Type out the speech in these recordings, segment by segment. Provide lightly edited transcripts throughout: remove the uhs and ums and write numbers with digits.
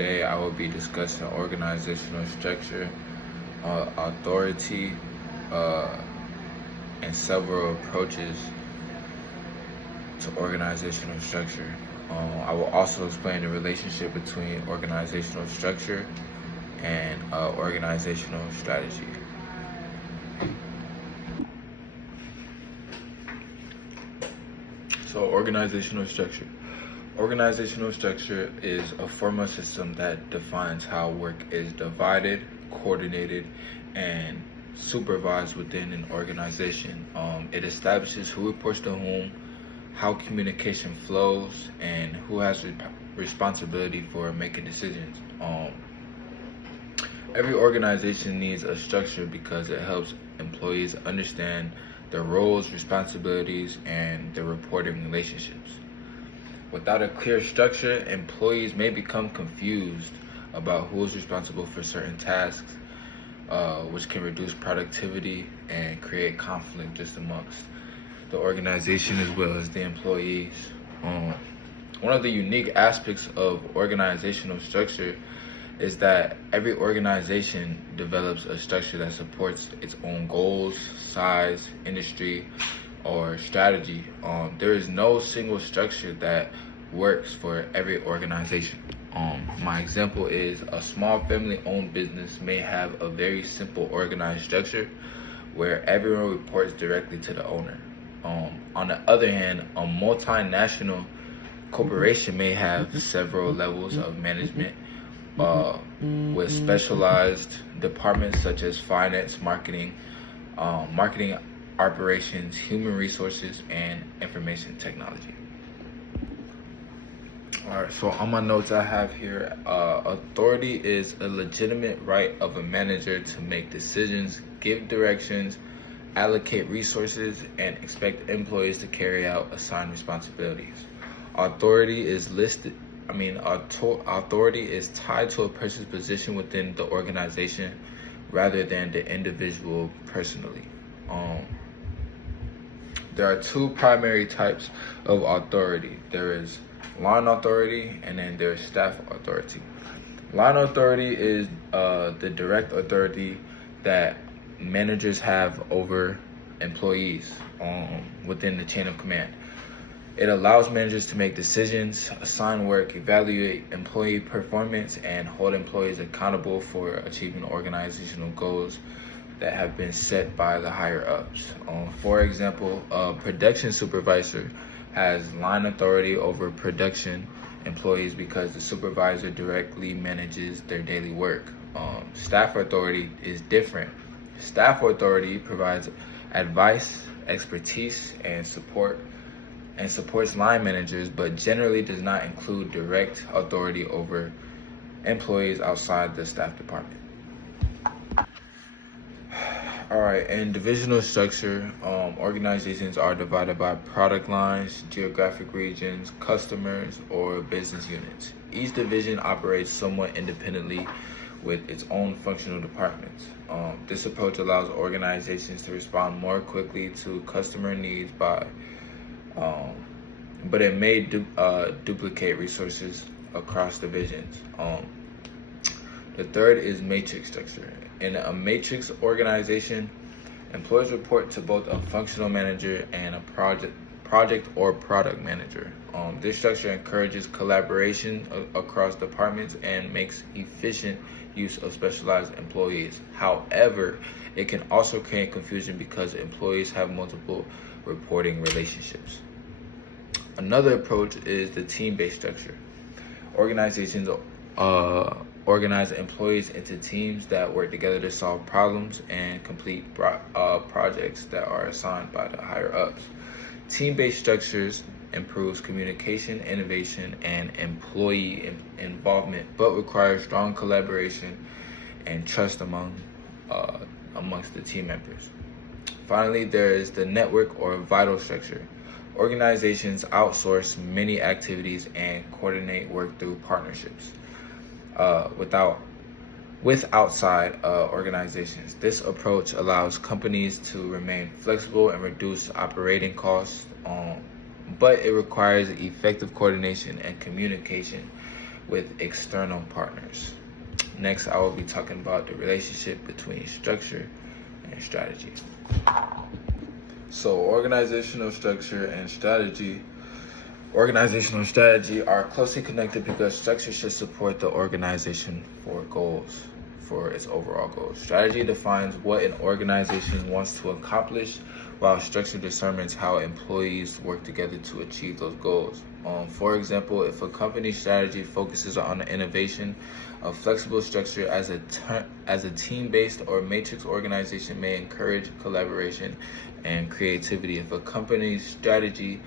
today I will be discussing organizational structure, authority, uh, and several approaches to organizational structure. I will also explain the relationship between organizational structure and organizational strategy. So, organizational structure. Organizational structure is a formal system that defines how work is divided, coordinated, and supervised within an organization. It establishes who reports to whom, how communication flows, and who has responsibility for making decisions. Every organization needs a structure because it helps employees understand their roles, responsibilities, and their reporting relationships. Without a clear structure, employees may become confused about who is responsible for certain tasks, which can reduce productivity and create conflict just amongst the organization as well as the employees. One of the unique aspects of organizational structure is that every organization develops a structure that supports its own goals, size, industry, or strategy. There is no single structure that works for every organization. My example is a small family-owned business may have a very simple organized structure where everyone reports directly to the owner. On the other hand, a multinational corporation may have several levels of management with specialized departments such as finance, marketing, marketing operations, human resources, and information technology. All right, so on my notes I have here, authority is a legitimate right of a manager to make decisions, give directions, allocate resources, and expect employees to carry out assigned responsibilities. Authority is authority is tied to a person's position within the organization rather than the individual personally. There are two primary types of authority. There is line authority and then there's staff authority. Line authority is the direct authority that managers have over employees within the chain of command. It allows managers to make decisions, assign work, evaluate employee performance, and hold employees accountable for achieving organizational goals that have been set by the higher ups. For example, a production supervisor has line authority over production employees because the supervisor directly manages their daily work. Staff authority is different. Staff authority provides advice, expertise, and supports line managers, but generally does not include direct authority over employees outside the staff department. All right, in divisional structure, organizations are divided by product lines, geographic regions, customers, or business units. Each division operates somewhat independently with its own functional departments. This approach allows organizations to respond more quickly to customer needs but it may duplicate resources across divisions. The third is matrix structure. In a matrix organization, employees report to both a functional manager and a project or product manager. This structure encourages collaboration across departments and makes efficient use of specialized employees. However, it can also create confusion because employees have multiple reporting relationships. Another approach is the team-based structure. Organizations organize employees into teams that work together to solve problems and complete projects that are assigned by the higher ups. Team-based structures improves communication, innovation, and employee involvement, but requires strong collaboration and trust amongst the team members. Finally, there is the network or vital structure. Organizations outsource many activities and coordinate work through partnerships with outside organizations. This approach allows companies to remain flexible and reduce operating costs, but it requires effective coordination and communication with external partners. Next, I will be talking about the relationship between structure and strategy. So, organizational structure and strategy are closely connected because structure should support the organization for its overall goals. Strategy defines what an organization wants to accomplish, while structure determines how employees work together to achieve those goals. For example, if a company strategy focuses on innovation, a flexible structure as a team-based or matrix organization may encourage collaboration and creativity. If a company's strategy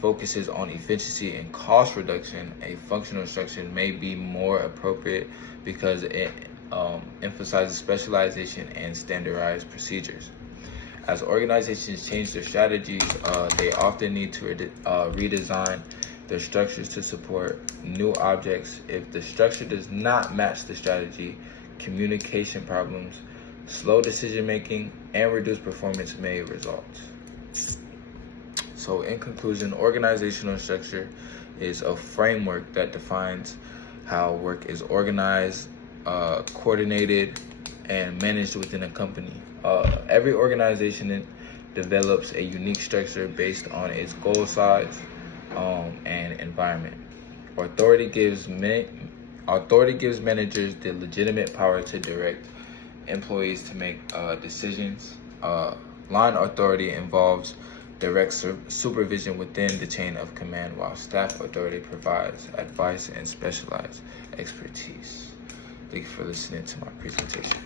focuses on efficiency and cost reduction, a functional structure may be more appropriate because it emphasizes specialization and standardized procedures. As organizations change their strategies, they often need to redesign their structures to support new objects. If the structure does not match the strategy, communication problems, slow decision making, and reduced performance may result. So in conclusion, organizational structure is a framework that defines how work is organized, coordinated, and managed within a company. Every organization develops a unique structure based on its goal size and environment. Authority gives managers the legitimate power to direct employees to make decisions. Line authority involves direct supervision within the chain of command, while staff authority provides advice and specialized expertise. Thank you for listening to my presentation.